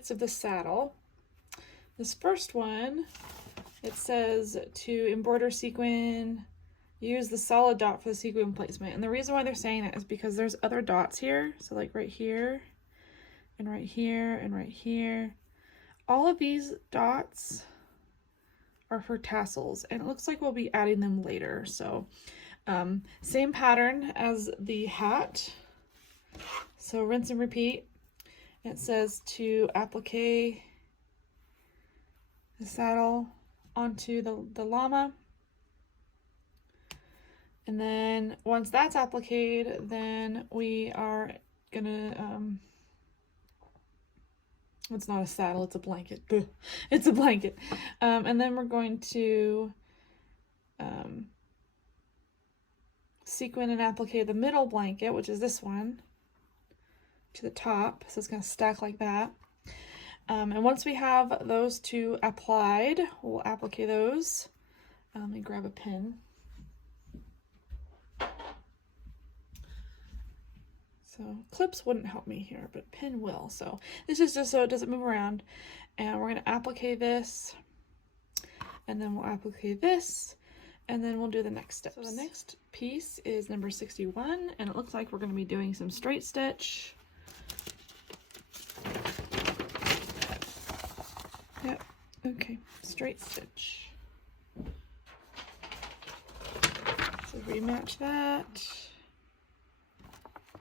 bits of the saddle. This first one, it says to embroider sequin, use the solid dot for the sequin placement. And the reason why they're saying that is because there's other dots here. So like right here, and right here, and right here. All of these dots are for tassels, and it looks like we'll be adding them later. So same pattern as the hat. So rinse and repeat. It says to applique the saddle onto the llama. And then once that's appliqued, then we are gonna, it's not a saddle, it's a blanket. It's a blanket. And then we're going to sequin and applique the middle blanket, which is this one, to the top. So it's gonna stack like that. And once we have those two applied, we'll applique those. Let me grab a pin. So clips wouldn't help me here, but pin will. So this is just so it doesn't move around. And we're gonna applique this, and then we'll applique this, and then we'll do the next steps. So the next piece is number 61, and it looks like we're gonna be doing some straight stitch. Yep, okay, straight stitch. So rematch that.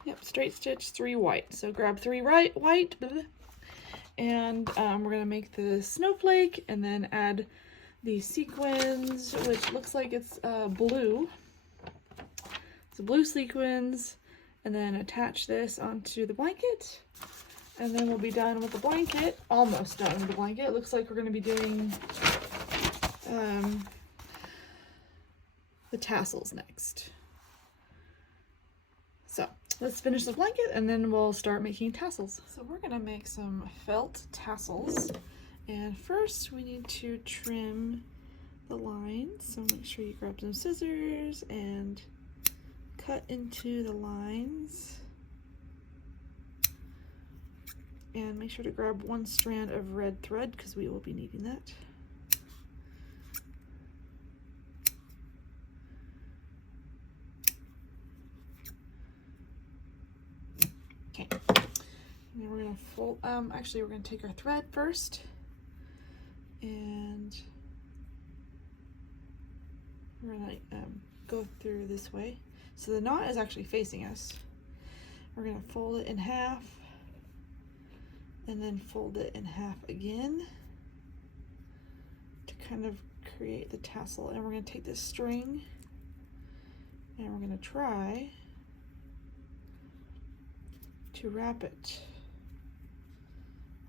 Yep, straight stitch, 3 white. So grab 3 white, and we're gonna make the snowflake and then add the sequins, which looks like it's blue. So blue sequins, and then attach this onto the blanket. And then we'll be done with the blanket, almost done with the blanket. It looks like we're gonna be doing the tassels next. So let's finish the blanket and then we'll start making tassels. So we're gonna make some felt tassels. And first we need to trim the lines. So make sure you grab some scissors and cut into the lines. And make sure to grab 1 strand of red thread because we will be needing that. Okay. And then we're gonna fold, actually we're gonna take our thread first and we're gonna go through this way. So the knot is actually facing us. We're gonna fold it in half and then fold it in half again to kind of create the tassel. And we're gonna take this string and we're gonna try to wrap it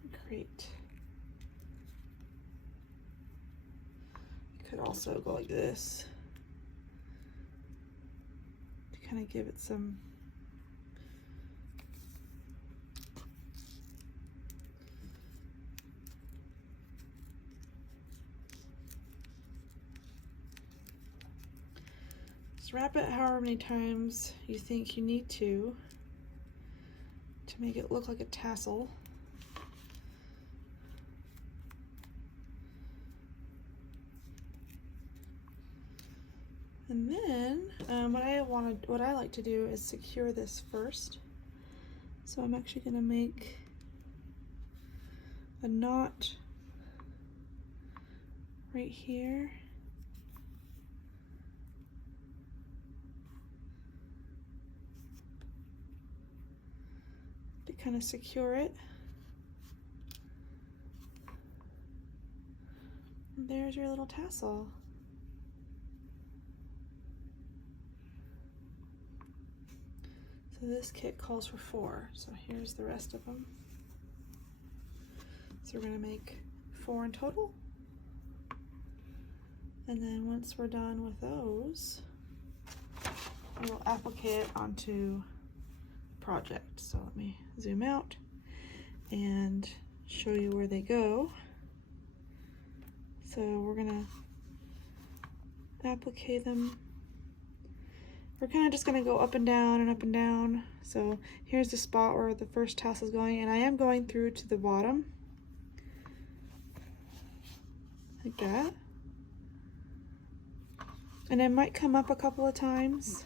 and create. You could also go like this to kind of give it some wrap it however many times you think you need to make it look like a tassel. And then what I like to do is secure this first. So I'm actually going to make a knot right here. To kind of secure it. And there's your little tassel. So this kit calls for 4, so here's the rest of them. So we're going to make 4 in total. And then once we're done with those, we'll applique it onto project. So let me zoom out and show you where they go. So we're gonna applique them. We're kind of just gonna go up and down and up and down. So here's the spot where the first tassel is going, and I am going through to the bottom. like that. And it might come up a couple of times.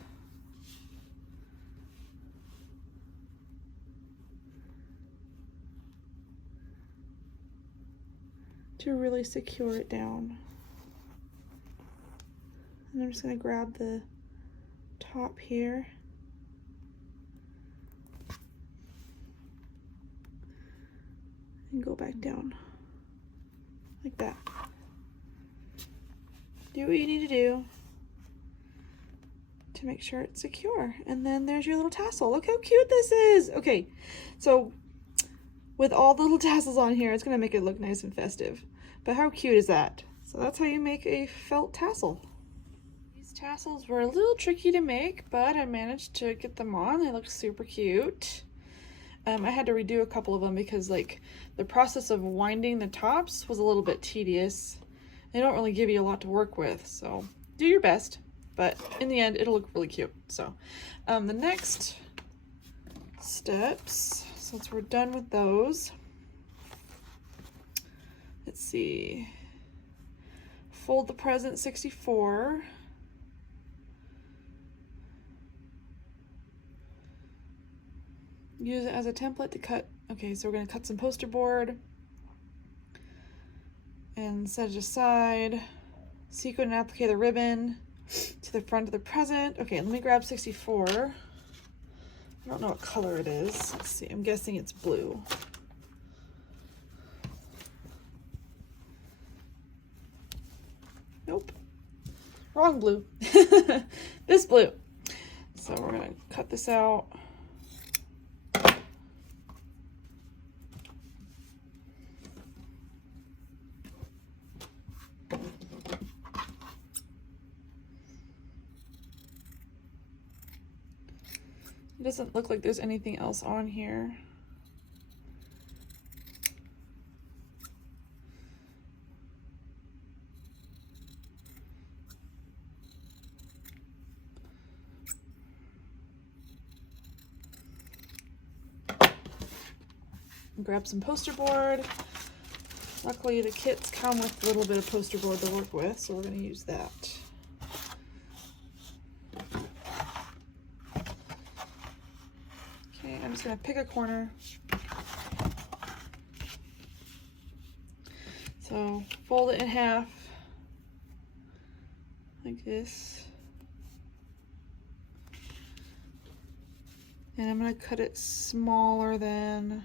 To really secure it down. And I'm just going to grab the top here. And go back down. Like that. Do what you need to do to make sure it's secure. And then there's your little tassel. Look how cute this is. Okay, so with all the little tassels on here, it's going to make it look nice and festive. But how cute is that? So that's how you make a felt tassel. These tassels were a little tricky to make, but I managed to get them on. They look super cute. I had to redo a couple of them because like the process of winding the tops was a little bit tedious. They don't really give you a lot to work with, so do your best, but in the end it'll look really cute. So the next steps, since we're done with those, let's see, fold the present 64. Use it as a template to cut. Okay, so we're going to cut some poster board and set it aside. Sequin and applique the ribbon to the front of the present. Okay, let me grab 64. I don't know what color it is. Let's see, I'm guessing it's blue. Nope, wrong blue. This blue. So we're going to cut this out. It doesn't look like there's anything else on here. Grab some poster board. Luckily the kits come with a little bit of poster board to work with, so we're going to use that. Okay, I'm just going to pick a corner. So fold it in half like this. And I'm going to cut it smaller than,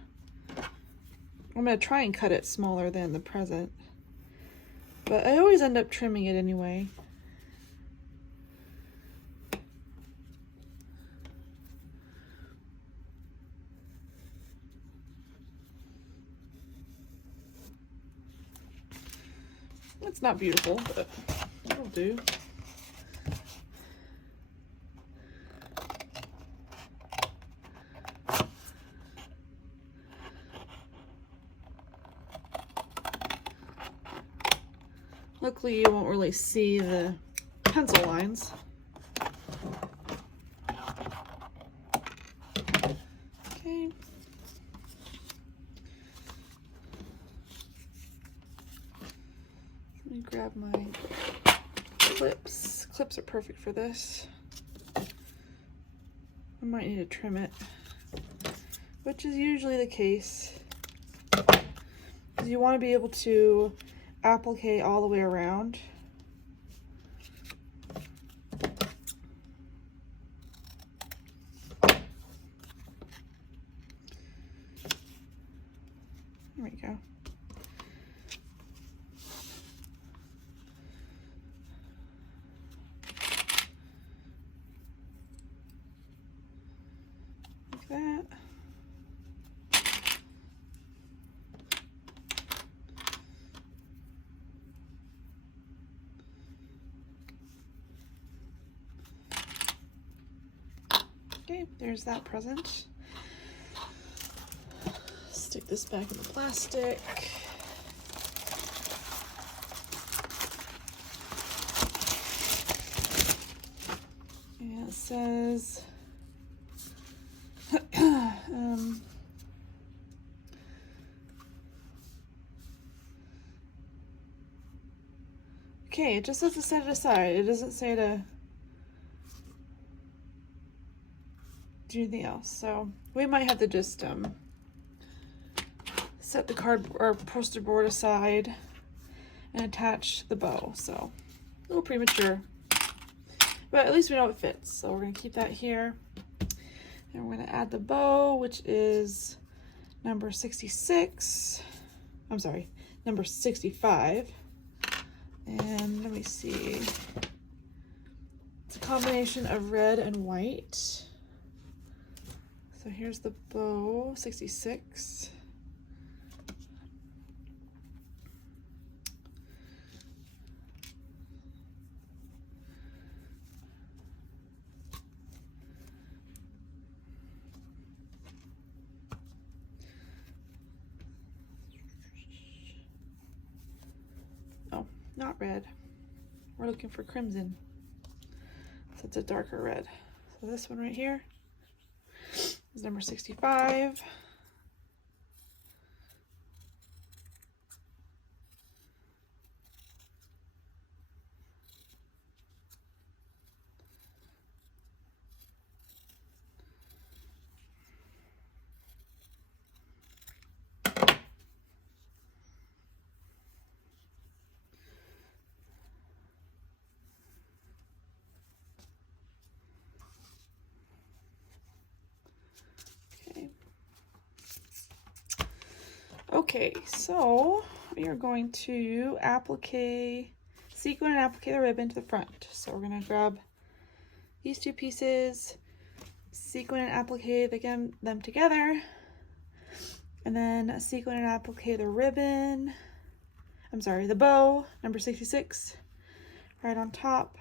I'm going to try and cut it smaller than the present, but I always end up trimming it anyway. It's not beautiful, but it'll do. Luckily, you won't really see the pencil lines. Okay. Let me grab my clips. Clips are perfect for this. I might need to trim it, which is usually the case, because you want to be able to applique all the way around. There we go. Like that. Okay, there's that present. Stick this back in the plastic. And it says Okay, it just says to set it aside. It doesn't say to do anything else. So we might have to just set the card or poster board aside and attach the bow. So a little premature, but at least we know it fits. So we're gonna keep that here. And we're gonna add the bow, which is number 66. I'm sorry, number 65. And let me see. It's a combination of red and white. So here's the bow, 66. Oh, not red. We're looking for crimson. So it's a darker red. So this one right here is number 65. Okay, so we are going to sequin and applique the ribbon to the front. So we're going to grab these two pieces, sequin and applique them together, and then sequin and applique the ribbon, the bow, number 66, right on top,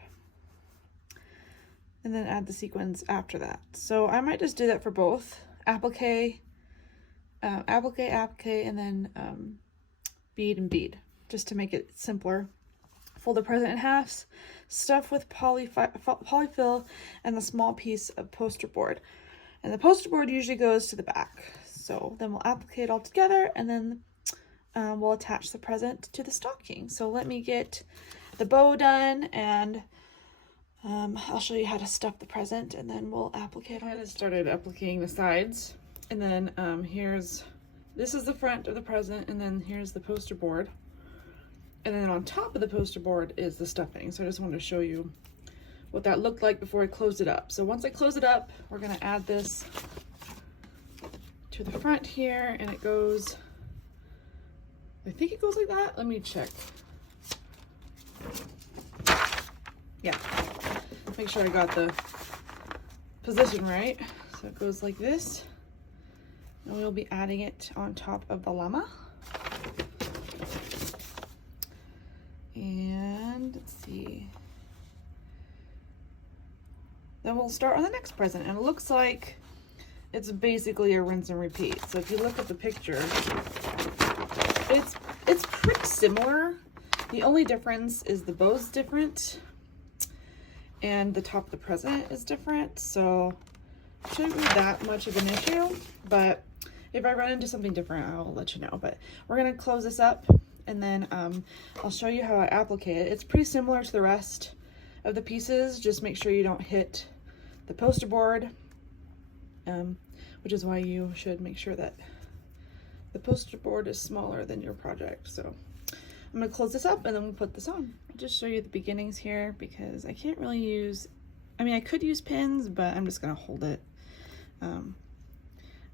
and then add the sequins after that. So I might just do that for both, applique, and then bead and bead, just to make it simpler. Fold the present in halves, stuff with polyfill and the small piece of poster board. And the poster board usually goes to the back. So then we'll applique it all together, and then we'll attach the present to the stocking. So let me get the bow done, and I'll show you how to stuff the present, and then we'll applique it. I started appliquing the sides. And then this is the front of the present, and then here's the poster board. And then on top of the poster board is the stuffing. So I just wanted to show you what that looked like before I closed it up. So once I close it up, we're gonna add this to the front here, and it goes, I think it goes like that. Let me check. Yeah, make sure I got the position right. So it goes like this. And we'll be adding it on top of the llama. And let's see. Then we'll start on the next present. And it looks like it's basically a rinse and repeat. So if you look at the picture, it's pretty similar. The only difference is the bow's different and the top of the present is different. So it shouldn't be that much of an issue, but if I run into something different, I'll let you know. But we're gonna close this up, and then I'll show you how I applique it. It's pretty similar to the rest of the pieces. Just make sure you don't hit the poster board, which is why you should make sure that the poster board is smaller than your project. So I'm gonna close this up, and then we'll put this on. I'll just show you the beginnings here, because I can't really use, I could use pins, but I'm just gonna hold it.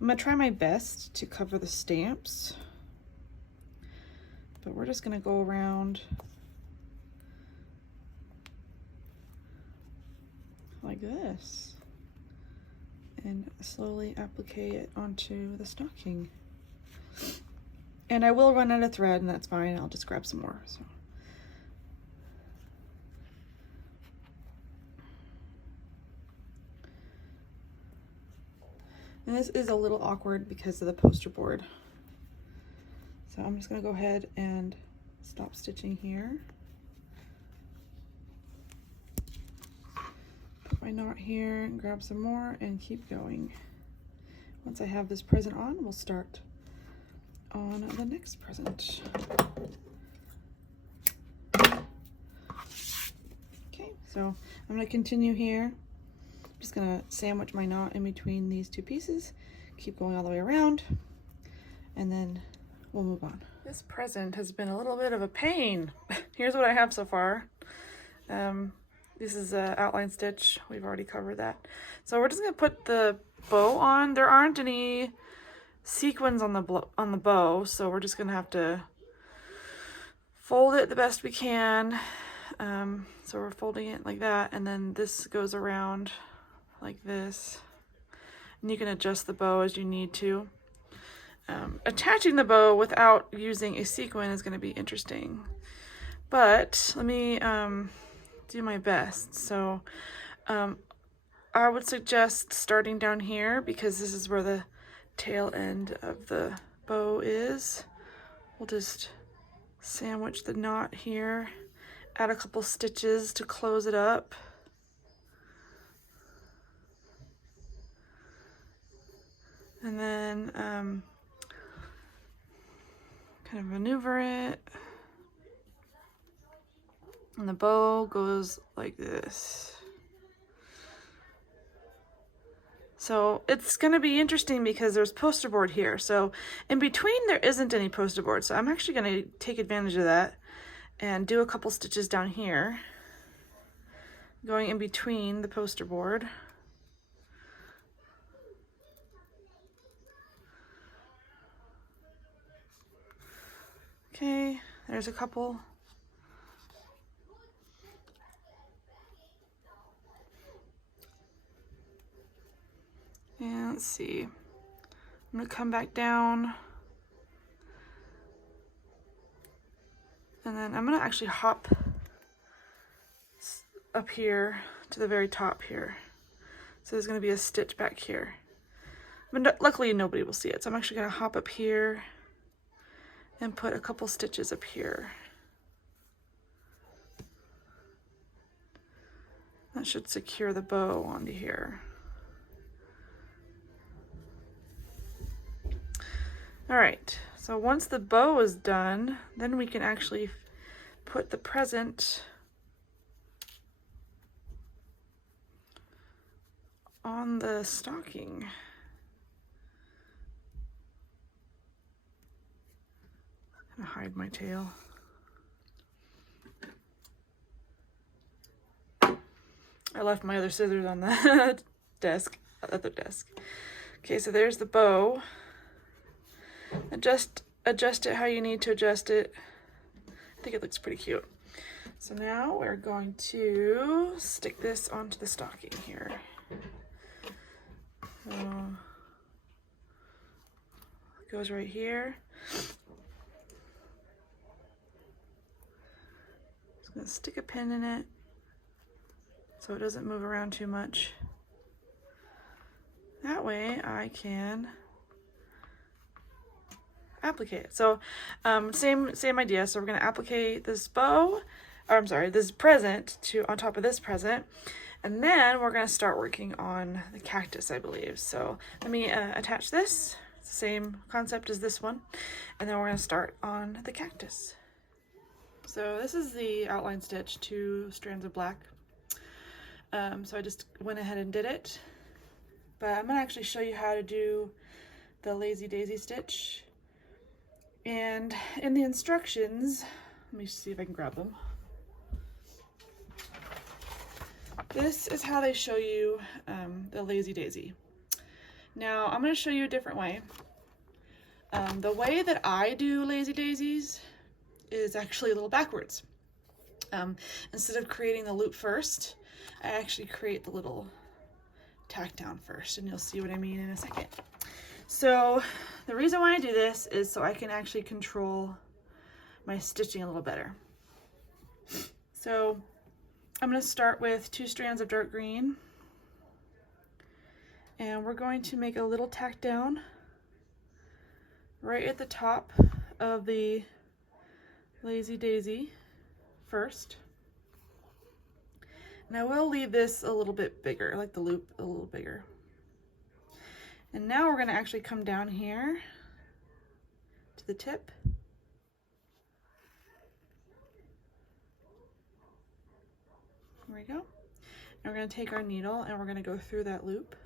I'm gonna try my best to cover the stamps, but we're just gonna go around like this and slowly applique it onto the stocking. And I will run out of thread, and that's fine. I'll just grab some more. So. And this is a little awkward because of the poster board. So I'm just gonna go ahead and stop stitching here. Put my knot here and grab some more and keep going. Once I have this present on, we'll start on the next present. So I'm going to continue here. I'm just going to sandwich my knot in between these two pieces, keep going all the way around, and then we'll move on. This present has been a little bit of a pain. Here's what I have so far. This is an outline stitch. We've already covered that. So we're just going to put the bow on. There aren't any sequins on the bow, so we're just going to have to fold it the best we can. So we're folding it like that, and then this goes around like this. And you can adjust the bow as you need to. Attaching the bow without using a sequin is going to be interesting, but let me do my best. So I would suggest starting down here because this is where the tail end of the bow is. We'll just sandwich the knot here, add a couple stitches to close it up. And then kind of maneuver it. And the bow goes like this. So it's going to be interesting because there's poster board here. So in between there isn't any poster board. So I'm actually going to take advantage of that and do a couple stitches down here, going in between the poster board. Okay, there's a couple. And let's see, I'm gonna come back down, and then I'm gonna actually hop up here to the very top here. So there's gonna be a stitch back here, but luckily nobody will see it. So I'm actually gonna hop up here and put a couple stitches up here. That should secure the bow onto here. All right, so once the bow is done, then we can actually put the present on the stocking. I'm gonna hide my tail. I left my other scissors on the desk, other desk. Okay, so there's the bow. Adjust it how you need to adjust it. I think it looks pretty cute. So now we're going to stick this onto the stocking here. So it goes right here. Just gonna stick a pin in it so it doesn't move around too much. That way I can applicate it. So same idea. So we're going to applicate this bow, or I'm sorry, this present on top of this present, and then we're going to start working on the cactus, I believe. So let me attach this. It's the same concept as this one, and then we're going to start on the cactus. So this is the outline stitch, 2 strands of black. So I just went ahead and did it, but I'm going to actually show you how to do the lazy daisy stitch. And in the instructions, let me see if I can grab them. This is how they show you the lazy daisy. Now I'm going to show you a different way. The way that I do lazy daisies is actually a little backwards. Instead of creating the loop first, I actually create the little tack down first, and you'll see what I mean in a second. So the reason why I do this is so I can actually control my stitching a little better. So I'm going to start with 2 strands of dark green, and we're going to make a little tack down right at the top of the lazy daisy first. And I will leave this a little bit bigger, like the loop a little bigger. And now we're going to actually come down here to the tip. There we go. And we're going to take our needle and we're going to go through that loop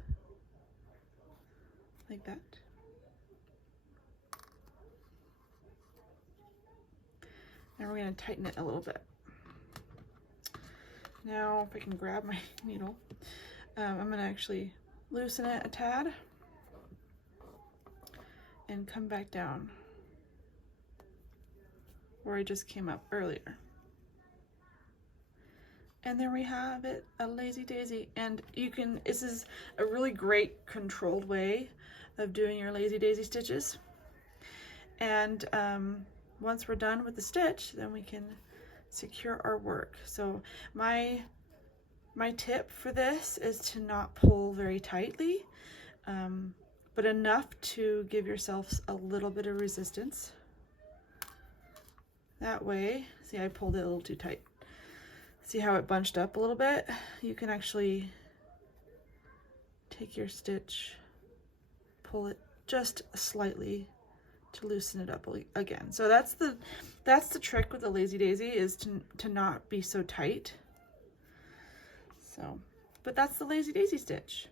like that. And we're going to tighten it a little bit. Now, if I can grab my needle, I'm going to actually loosen it a tad and come back down where I just came up earlier. And there we have it, a lazy daisy. And you can, this is a really great controlled way of doing your lazy daisy stitches. And once we're done with the stitch, then we can secure our work. So my tip for this is to not pull very tightly, but enough to give yourselves a little bit of resistance. That way, see, I pulled it a little too tight. See how it bunched up a little bit? You can actually take your stitch, pull it just slightly to loosen it up again. So that's the trick with the lazy daisy, is to not be so tight. So, but that's the lazy daisy stitch.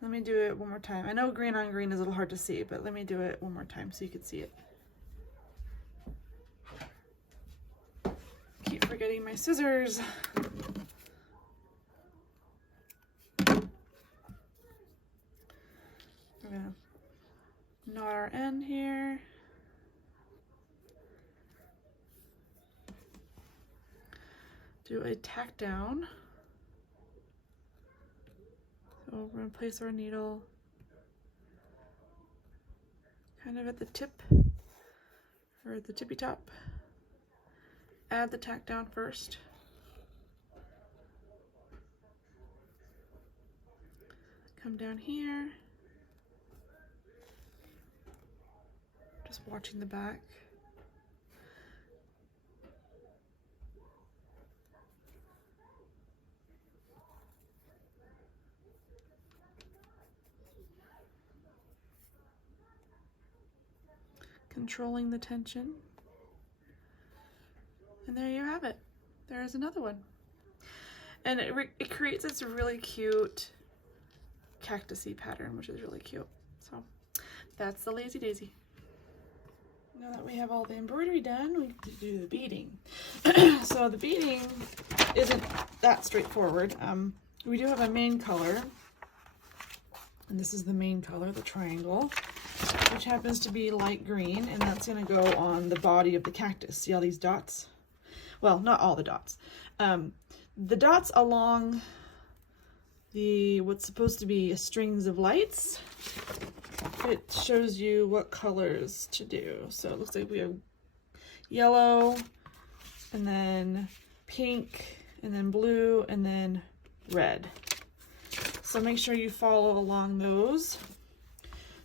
Let me do it one more time. I know green on green is a little hard to see, but let me do it one more time so you can see it. Keep forgetting my scissors. We're gonna knot our end here. Do a tack down. So we're gonna place our needle kind of at the tip, or the tippy top. Add the tack down first. Come down here. Just watching the back. Controlling the tension. And there you have it. There's another one. And it creates this really cute cactusy pattern, which is really cute. So that's the lazy daisy. Now that we have all the embroidery done, we can do the beading. So the beading isn't that straightforward. We do have a main color, and this is the main color, the triangle, which happens to be light green, and that's going to go on the body of the cactus. See all these dots? Well, not all the dots. The dots along the what's supposed to be strings of lights, it shows you what colors to do. So it looks like we have yellow, and then pink, and then blue, and then red. So make sure you follow along those.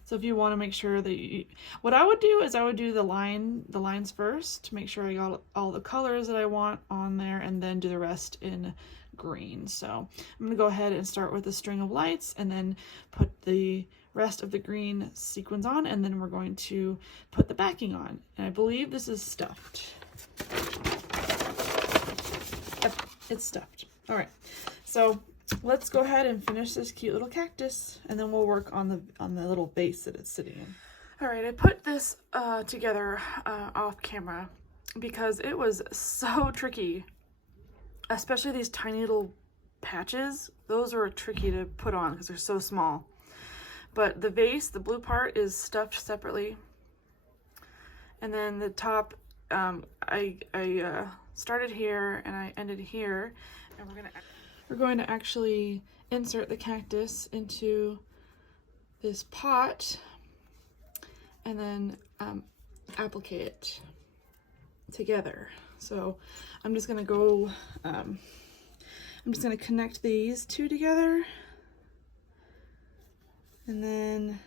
So if you want to make sure that you, what I would do is I would do the lines first to make sure I got all the colors that I want on there, and then do the rest in green. So I'm going to go ahead and start with a string of lights and then put the rest of the green sequins on, and then we're going to put the backing on. And I believe this is stuffed. Yep, it's stuffed. All right. So let's go ahead and finish this cute little cactus, and then we'll work on the little base that it's sitting in. All right, I put this together off camera because it was so tricky, especially these tiny little patches. Those are tricky to put on because they're so small. But the vase, the blue part, is stuffed separately, and then the top, I started here and I ended here, and we're going to actually insert the cactus into this pot and then applicate it together. So I'm just going to go, I'm just going to connect these two together, and then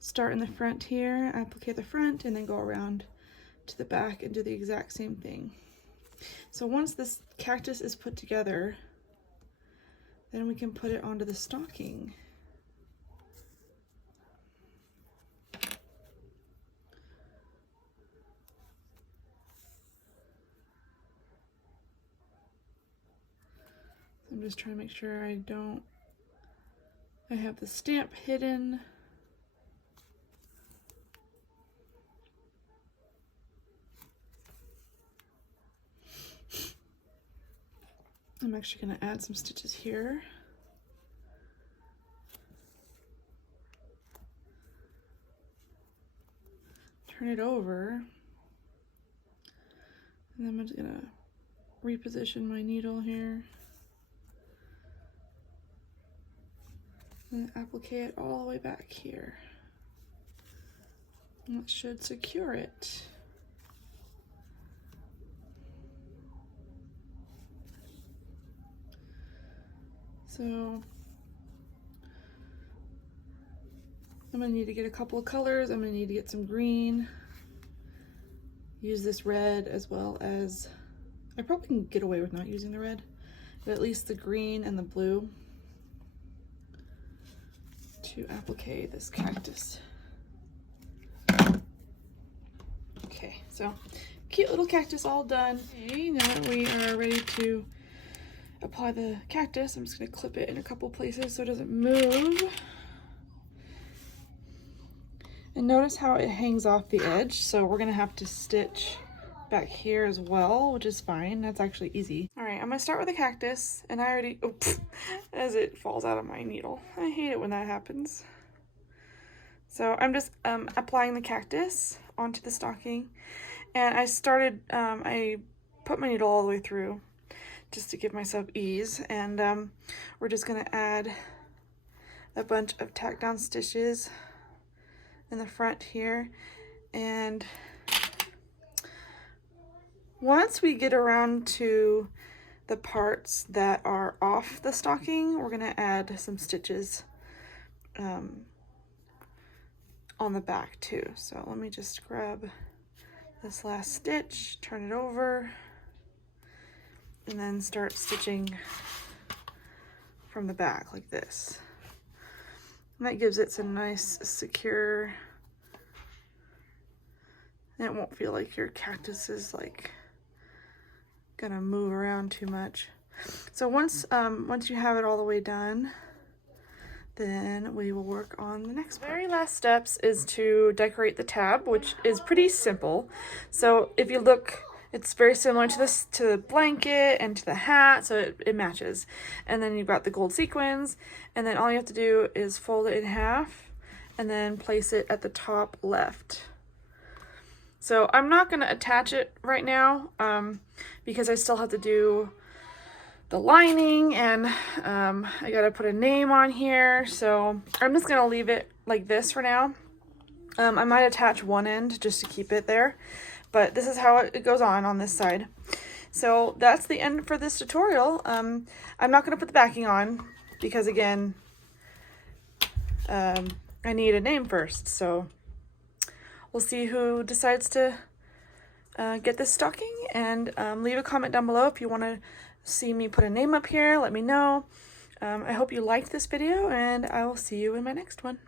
start in the front here, applicate the front, and then go around to the back and do the exact same thing. So once this cactus is put together, then we can put it onto the stocking. I'm just trying to make sure I have the stamp hidden. I'm actually going to add some stitches here. Turn it over. And then I'm just going to reposition my needle here. And applique it all the way back here. And that should secure it. So I'm going to need to get a couple of colors. I'm going to need to get some green. Use this red as well as, I probably can get away with not using the red, but at least the green and the blue to applique this cactus. Okay, so cute little cactus all done. Okay, now that we are ready to apply the cactus, I'm just going to clip it in a couple places so it doesn't move. And notice how it hangs off the edge, so we're going to have to stitch back here as well, which is fine. That's actually easy. All right, I'm going to start with the cactus, and I already, as it falls out of my needle. I hate it when that happens. So I'm just applying the cactus onto the stocking, and I put my needle all the way through just to give myself ease, and we're just going to add a bunch of tack down stitches in the front here. And once we get around to the parts that are off the stocking, we're going to add some stitches on the back too. So let me just grab this last stitch, turn it over, and then start stitching from the back like this. And that gives it some nice secure, and it won't feel like your cactus is like gonna move around too much. So once you have it all the way done, then we will work on the next part. The very last steps is to decorate the tab, which is pretty simple. So if you look, it's very similar to the blanket and to the hat, so it matches. And then you've got the gold sequins, and then all you have to do is fold it in half and then place it at the top left. So I'm not going to attach it right now because I still have to do the lining, and I got to put a name on here. So I'm just going to leave it like this for now. I might attach one end just to keep it there. But this is how it goes on this side. So that's the end for this tutorial. I'm not going to put the backing on because, again, I need a name first. So we'll see who decides to get this stocking, and leave a comment down below if you want to see me put a name up here. Let me know. I hope you liked this video, and I will see you in my next one.